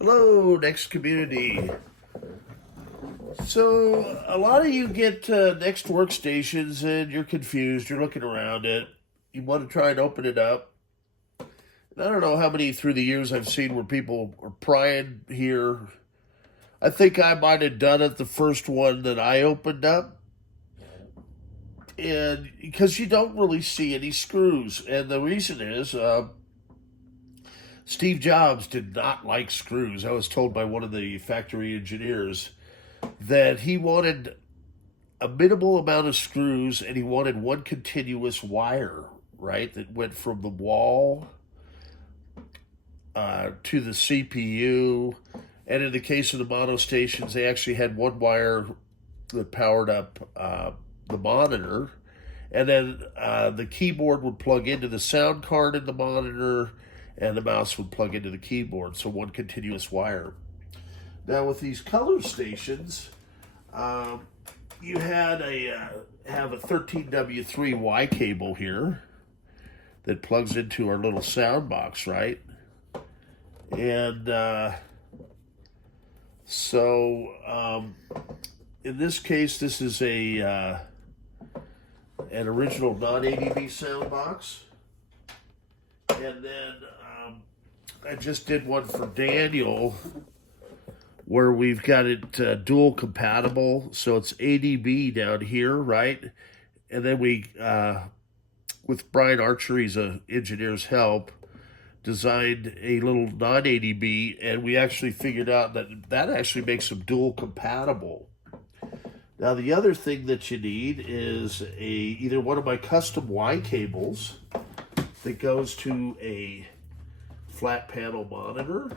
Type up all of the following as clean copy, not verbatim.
Hello, NeXT community. So, a lot of you get NeXT workstations and you're confused. You're looking around it. You want to try and open it up. And I don't know how many through the years I've seen where people are prying here. I think I might have done it the first one that I opened up. And because you don't really see any screws. And the reason is Steve Jobs did not like screws. I was told by one of the factory engineers that he wanted a minimal amount of screws and he wanted one continuous wire, right, that went from the wall to the CPU. And in the case of the mono stations, they actually had one wire that powered up the monitor. And then the keyboard would plug into the sound card in the monitor, and the mouse would plug into the keyboard, so one continuous wire. Now with these color stations, you have a 13W3 Y cable here that plugs into our little sound box, right? And in this case, this is an original non-ADB sound box. And then I just did one for Daniel where we've got it dual compatible. So it's ADB down here, right? And then we, with Brian Archery's engineer's help, designed a little non-ADB, and we actually figured out that actually makes them dual compatible. Now the other thing that you need is either one of my custom Y cables that goes to a flat panel monitor,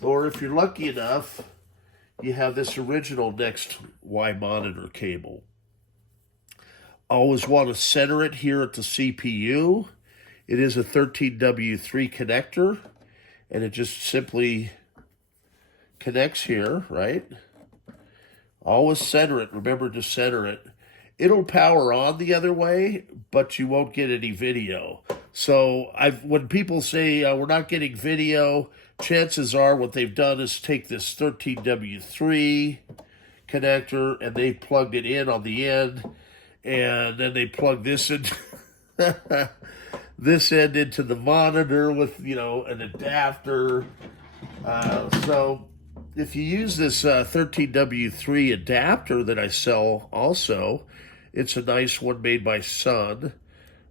or if you're lucky enough, you have this original NeXT Y monitor cable. Always want to center it here at the CPU. It is a 13W3 connector, and it just simply connects here, right? Always center it. Remember to center it. It'll power on the other way, but you won't get any video. So when people say we're not getting video, chances are what they've done is take this 13W3 connector and they plugged it in on the end, and then they plug this in, this end into the monitor with an adapter. So if you use this 13W3 adapter that I sell also, it's a nice one made by Sun,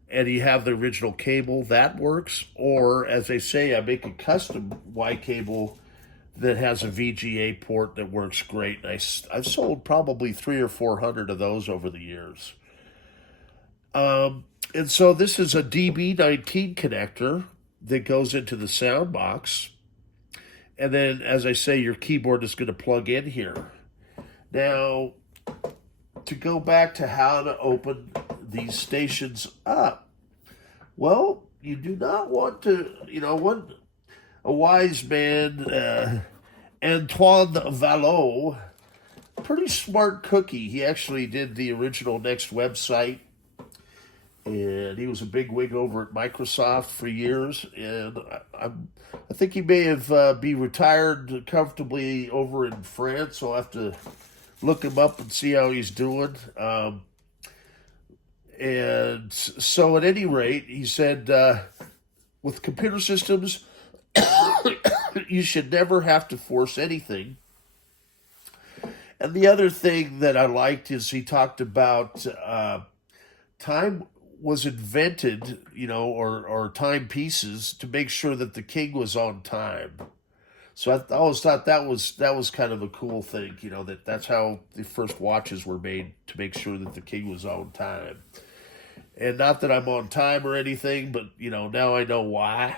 and you have the original cable, that works. Or, as they say, I make a custom Y cable that has a VGA port that works great. And I've sold probably 300 or 400 of those over the years. And so this is a DB19 connector that goes into the sound box. And then, as I say, your keyboard is going to plug in here. Now, to go back to how to open these stations up, well, you do not want to, a wise man, Antoine Vallot, pretty smart cookie. He actually did the original NeXT website, and he was a big wig over at Microsoft for years, and I think he may have be retired comfortably over in France, so I'll have to look him up and see how he's doing. And so at any rate, he said, with computer systems, you should never have to force anything. And the other thing that I liked is he talked about time was invented, or timepieces to make sure that the king was on time. So I always thought that was kind of a cool thing, that's how the first watches were made, to make sure that the king was on time. And not that I'm on time or anything, but now I know why.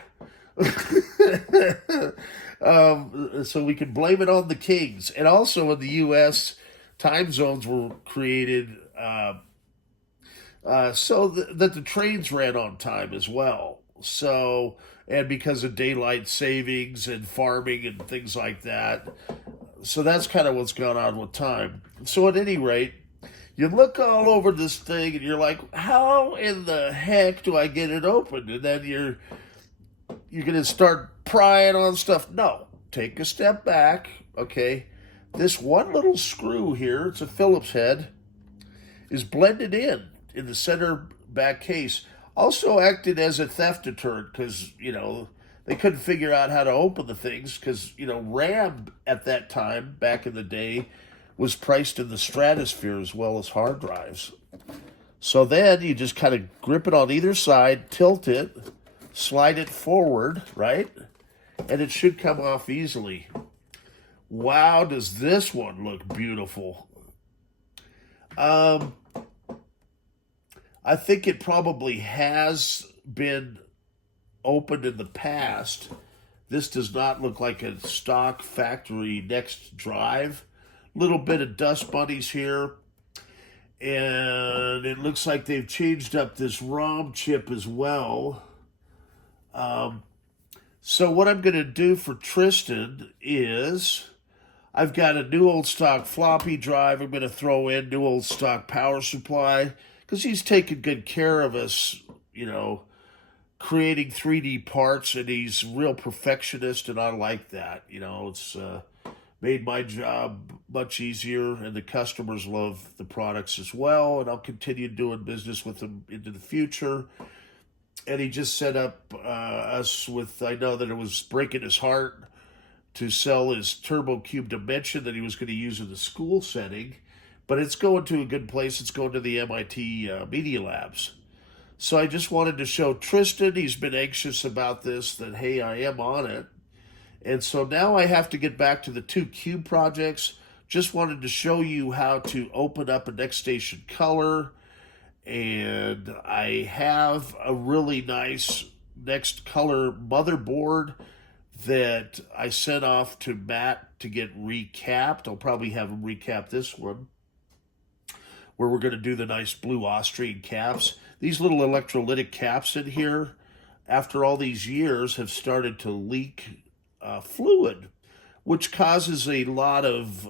So we can blame it on the kings. And also in the U.S., time zones were created so that the trains ran on time as well. So, and because of daylight savings and farming and things like that. So that's kind of what's going on with time. So at any rate, you look all over this thing and you're like, how in the heck do I get it open? And then you're going to start prying on stuff. No, take a step back, okay? This one little screw here, it's a Phillips head, is blended in the center back case. Also acted as a theft deterrent because, you know, they couldn't figure out how to open the things because, you know, RAM at that time, back in the day, was priced in the stratosphere as well as hard drives. So then you just kind of grip it on either side, tilt it, slide it forward, right? And it should come off easily. Wow, does this one look beautiful. I think it probably has been opened in the past. This does not look like a stock factory NeXT drive. Little bit of dust bunnies here. And it looks like they've changed up this ROM chip as well. So what I'm going to do for Tristan is I've got a new old stock floppy drive. I'm going to throw in new old stock power supply because he's taking good care of us, you know, creating 3D parts, and he's a real perfectionist, and I like that. You know, it's made my job much easier, and the customers love the products as well, and I'll continue doing business with him into the future. And he just set up us with, I know that it was breaking his heart to sell his Turbo Cube Dimension that he was going to use in the school setting, but it's going to a good place. It's going to the MIT Media Labs. So I just wanted to show Tristan, he's been anxious about this, that, hey, I am on it. And so now I have to get back to the 2 cube projects. Just wanted to show you how to open up a NeXT Color. And I have a really nice NeXT Color motherboard that I sent off to Matt to get recapped. I'll probably have him recap this one, where we're going to do the nice blue Austrian caps. These little electrolytic caps in here, after all these years, have started to leak fluid, which causes a lot of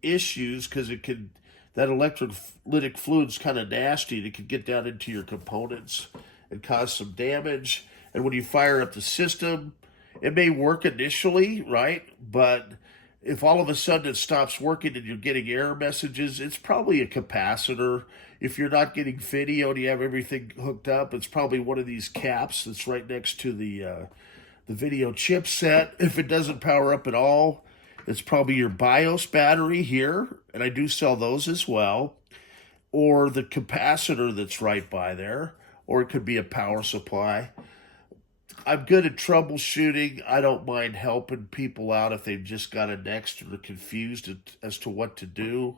issues because it could, that electrolytic fluid's kind of nasty, and it could get down into your components and cause some damage. And when you fire up the system, it may work initially, right? But if all of a sudden it stops working and you're getting error messages, it's probably a capacitor. If you're not getting video and you have everything hooked up, it's probably one of these caps that's right next to the video chipset. If it doesn't power up at all, it's probably your BIOS battery here, and I do sell those as well, or the capacitor that's right by there, or it could be a power supply. I'm good at troubleshooting. I don't mind helping people out if they've just got a NeXT or they're confused as to what to do.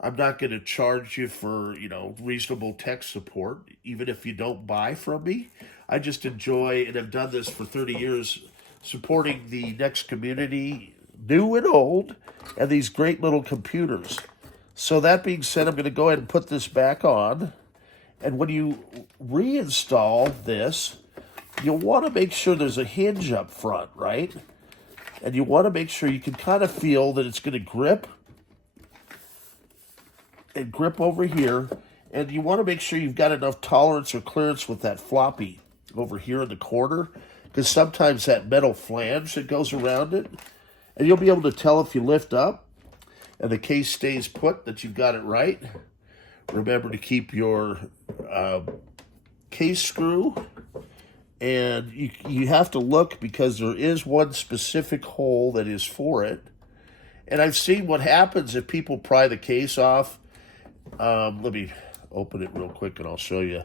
I'm not going to charge you for, you know, reasonable tech support, even if you don't buy from me. I just enjoy, and have done this for 30 years, supporting the NeXT community, new and old, and these great little computers. So that being said, I'm going to go ahead and put this back on. And when you reinstall this, you'll want to make sure there's a hinge up front, right? And you want to make sure you can kind of feel that it's going to grip and grip over here. And you want to make sure you've got enough tolerance or clearance with that floppy over here in the corner, because sometimes that metal flange that goes around it, and you'll be able to tell if you lift up and the case stays put that you've got it right. Remember to keep your case screw, and you have to look because there is one specific hole that is for it. And I've seen what happens if people pry the case off. Let me open it real quick and I'll show you.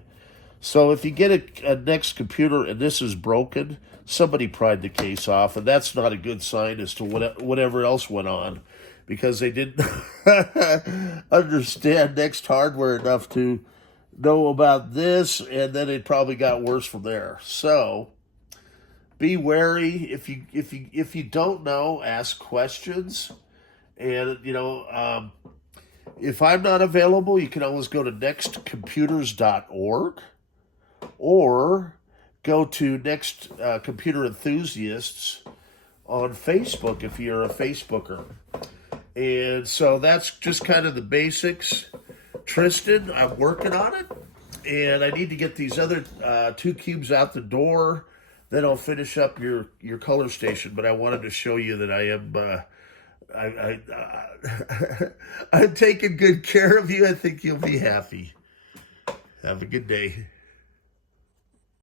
So if you get a NeXT computer and this is broken, somebody pried the case off, and that's not a good sign as to whatever else went on, because they didn't understand NeXT hardware enough to know about this, and then it probably got worse from there. So be wary. If you don't know, ask questions. And you know, if I'm not available, you can always go to nextcomputers.org or go to NeXT Computer Enthusiasts on Facebook if you're a Facebooker. And so that's just kind of the basics. Tristan, I'm working on it, and I need to get these other 2 cubes out the door then I'll finish up your color station. But I wanted to show you that I am I'm taking good care of you. I think you'll be happy. Have a good day.